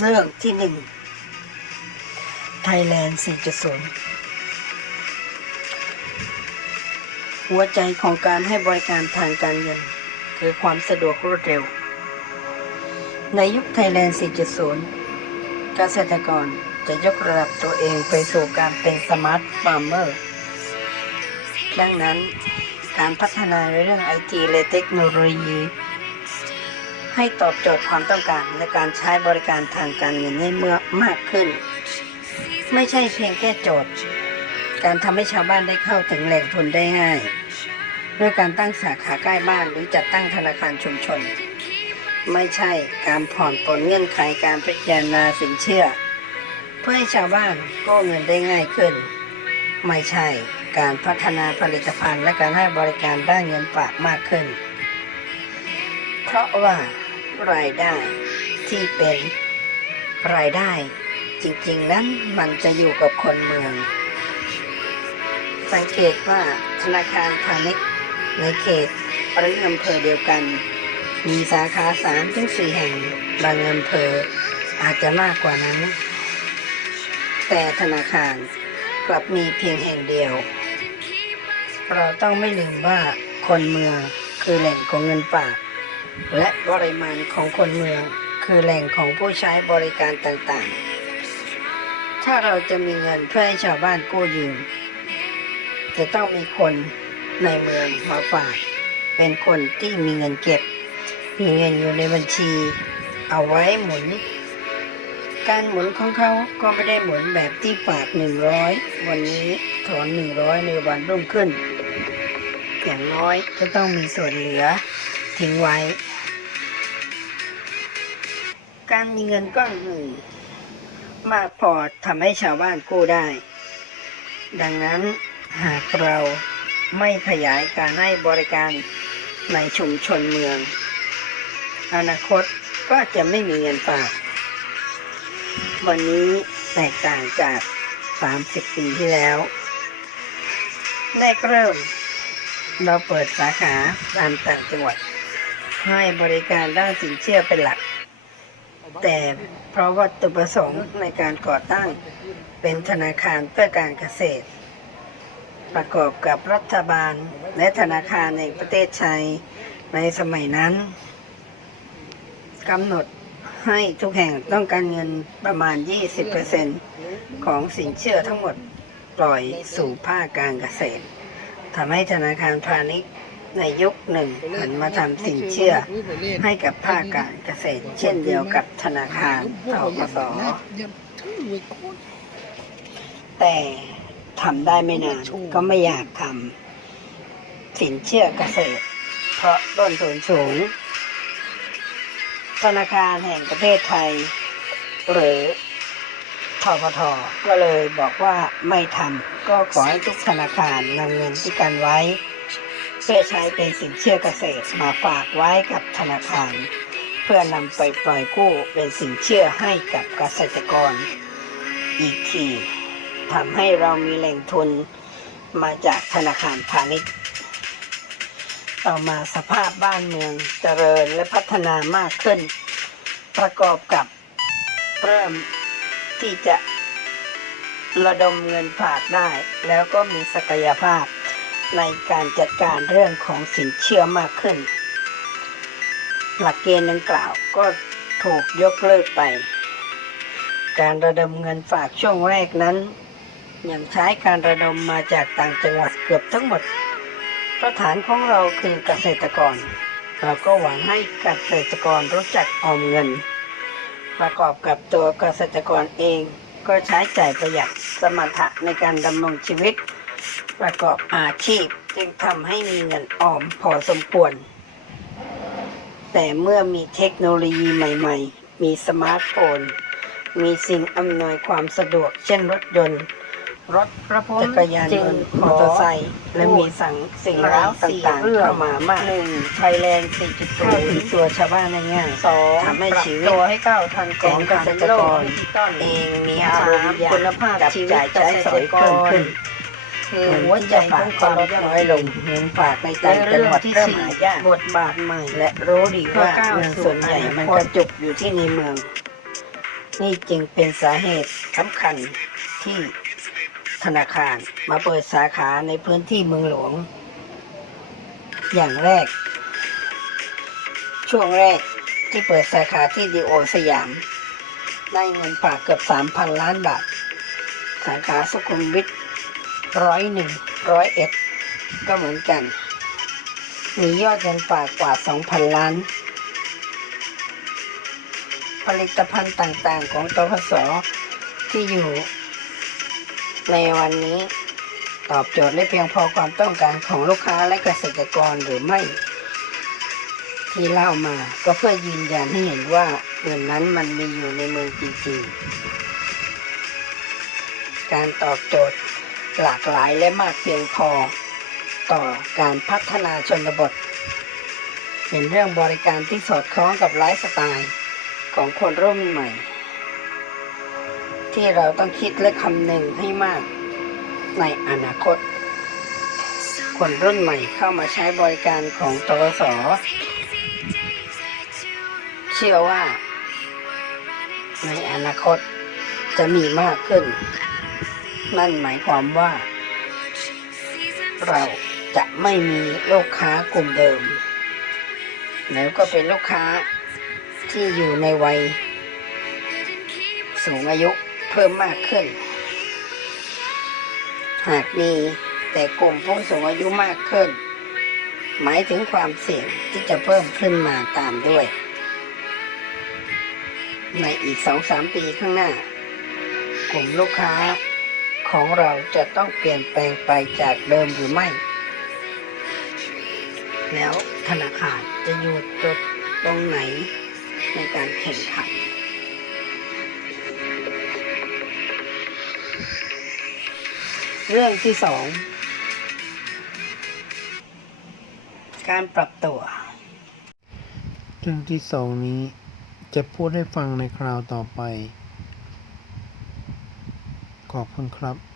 เรื่องที่หนึ่งไทยแลนด์ 4.0 หัวใจของการให้บริการทางการเงิน คือความสะดวกรวดเร็ว ในยุคไทยแลนด์ 4.0 เกษตรกรจะยกระดับตัวเองไปสู่การเป็นสมาร์ทฟาร์มเมอร์ ดังนั้นการพัฒนาในเรื่องไอทีและเทคโนโลยี ให้ตอบโจทย์ความต้องการในการใช้บริการทางการเงินให้เมื่อมากขึ้น ไม่ใช่เพียงแค่โจทย์ การทำให้ชาวบ้านได้เข้าถึงแหล่งทุนได้ง่ายด้วยการตั้งสาขาใกล้บ้านหรือจัดตั้งธนาคารชุมชน ไม่ใช่การผ่อนปลนเงื่อนไขการพิจารณาสินเชื่อ เพื่อให้ชาวบ้านกู้เงินได้ง่ายขึ้น ไม่ใช่การพัฒนาผลิตภัณฑ์และการให้บริการด้านเงินฝากมากขึ้น เพราะว่า รายได้ ที่เป็นรายได้ จริงๆนั้นมันจะอยู่กับคนเมือง สังเกตว่าธนาคารพาณิชย์ในเขตหรืออำเภอเดียวกัน มีสาขาสามถึงสี่แห่งบางอำเภออาจจะมากกว่านั้น แต่ธนาคารกลับมีเพียงแห่งเดียว เราต้องไม่ลืมว่าคนเมืองคือแหล่งของเงินฝาก และปริมาณของคนเมือง คือแหล่งของผู้ใช้บริการต่างๆ ถ้าเราจะมีเงินเพื่อให้ชาวบ้านกู้ยืม จะต้องมีคนในเมืองมาฝาก เป็นคนที่มีเงินเก็บ มีเงินอยู่ในบัญชี เอาไว้หมุน การหมุนของเขาก็ไม่ได้หมุนแบบที่ฝากหนึ่งร้อยวันนี้ถอนหนึ่งร้อยในวันรุ่งขึ้น อย่างน้อยจะต้องมีส่วนเหลือ ทิ้งไว้ การมีเงินก้อนหนึ่งมากพอทำให้ชาวบ้านกู้ได้ ดังนั้นหากเราไม่ขยายการให้บริการในชุมชนเมือง อนาคตก็จะไม่มีเงินฝาก วันนี้แตกต่างจาก 30 ปีที่แล้วแรกเริ่ม เราเปิดสาขาตามต่างจังหวัด ให้บริการด้านสินเชื่อเป็นหลัก แต่เพราะวัตถุประสงค์ในการก่อตั้งเป็นธนาคารเพื่อการเกษตร ประกอบกับรัฐบาลและธนาคารในประเทศไทยในสมัยนั้นกำหนดให้ทุกแห่งต้องการเงินประมาณ 20%ของสินเชื่อทั้งหมดปล่อยสู่ภาคการเกษตรทำให้ธนาคารพาณิชย์ ในยุคหนึ่งหันมาทำสินเชื่อ ให้กับภาคการเกษตร เช่นเดียวกับธนาคารทกสแต่ทำได้ไม่นานก็ไม่อยากทำสินเชื่อเกษตร เพราะต้นทุนสูง ธนาคารแห่งประเทศไทย หรือทพทก็เลยบอกว่าไม่ทำก็ขอให้ทุกธนาคารนำเงินที่กันไว้ เพื่อใช้เป็นสินเชื่อเกษตรมาฝากไว้กับธนาคาร เพื่อนำไปปล่อยกู้เป็นสินเชื่อให้กับเกษตรกร อีกทีทำให้เรามีแหล่งทุนมาจากธนาคารพาณิชย์ ต่อมาสภาพบ้านเมืองเจริญและพัฒนามากขึ้น ประกอบกับเริ่มที่จะระดมเงินฝากได้ แล้วก็มีศักยภาพ ในการจัดการเรื่องของสินเชื่อมากขึ้น หลักเกณฑ์ดังกล่าวก็ถูกยกเลิกไป การระดมเงินฝากช่วงแรกนั้นยังใช้การระดมมาจากต่างจังหวัดเกือบทั้งหมดเพระฐานของเราคือเกษตรกร เราก็หวังให้เกษตรกรรู้จักออมเงิน ประกอบกับตัวเกษตรกรเองก็ใช้จ่ายประหยัดสมรรถะในการดำรงชีวิต ประกอบอาชีพจึงทำให้มีเงินออมพอสมควร แต่เมื่อมีเทคโนโลยีใหม่ ๆ มีสมาร์ทโฟน มีสิ่งอำนวยความสะดวกเช่นรถยนต์ รถจักรยานยนต์มอเตอร์ไซค์และมีสั่งสิ่งเร้าต่างๆเข้ามามากหนึ่งไทยแลนด์4.0เข้าถึงตัวชาวบ้านได้ง่ายสองทำให้ชีวิตตัวให้ก้าวทันของเกษตรกรเองมีอารมณ์อยากคุณภาพจับชีวิตจ่ายใช้สอยเพิ่มขึ้น คือเงินหัวที่ใจจะขฝาอกงก็ความลดน้อยลงเงินฝากในต่างจังหวัดที่เริ่มสี่หายากบทบาทใหม่ และรู้ดีว่าเงินส่วนใหญ่มันกระจุกอยู่ที่ในเมือง นี่จึงเป็นสาเหตุสำคัญที่ธนาคารมาเปิดสาขาในพื้นที่เมืองหลวง อย่างแรก ช่วงแรกที่เปิดสาขาที่ดีโอสยาม ได้เงินฝากเกือบสามพันล้านบาท สาขาสุขุมวิท ร้อยหนึ่งร้อยเอ็ดก็เหมือนกัน มียอดเงินฝากกว่าสองพันล้าน ผลิตภัณฑ์ต่างๆของตพสที่อยู่ในวันนี้ตอบโจทย์ได้เพียงพอความต้องการของลูกค้าและเกษตรกรหรือไม่ ที่เล่ามาก็เพื่อยืนยันให้เห็นว่าเงินนั้นมันมีอยู่ในเมืองจริงๆ การตอบโจทย์ หลากหลายและมากเพียงพอ ต่อการพัฒนาชนบท เป็นเรื่องบริการที่สอดคล้องกับไลฟ์สไตล์ของคนรุ่นใหม่ ที่เราต้องคิดและคำนึงให้มากในอนาคต คนรุ่นใหม่เข้ามาใช้บริการของตสเชื่อว่า ในอนาคตจะมีมากขึ้น นั่นหมายความว่า เราจะไม่มีลูกค้ากลุ่มเดิม แล้วก็เป็นลูกค้าที่อยู่ในวัย สูงอายุเพิ่มมากขึ้น หากมีแต่กลุ่มผู้สูงอายุมากขึ้น หมายถึงความเสี่ยงที่จะเพิ่มขึ้นมาตามด้วย ในอีกสองสามปีข้างหน้า กลุ่มลูกค้า ของเราจะต้องเปลี่ยนแปลงไปจากเดิมหรือไม่ แล้วธนาคารจะอยู่จุดตรงไหนในการแข่งขันเรื่องที่สอง การปรับตัว เรื่องที่สองนี้จะพูดให้ฟังในคราวต่อไป ขอบคุณครับ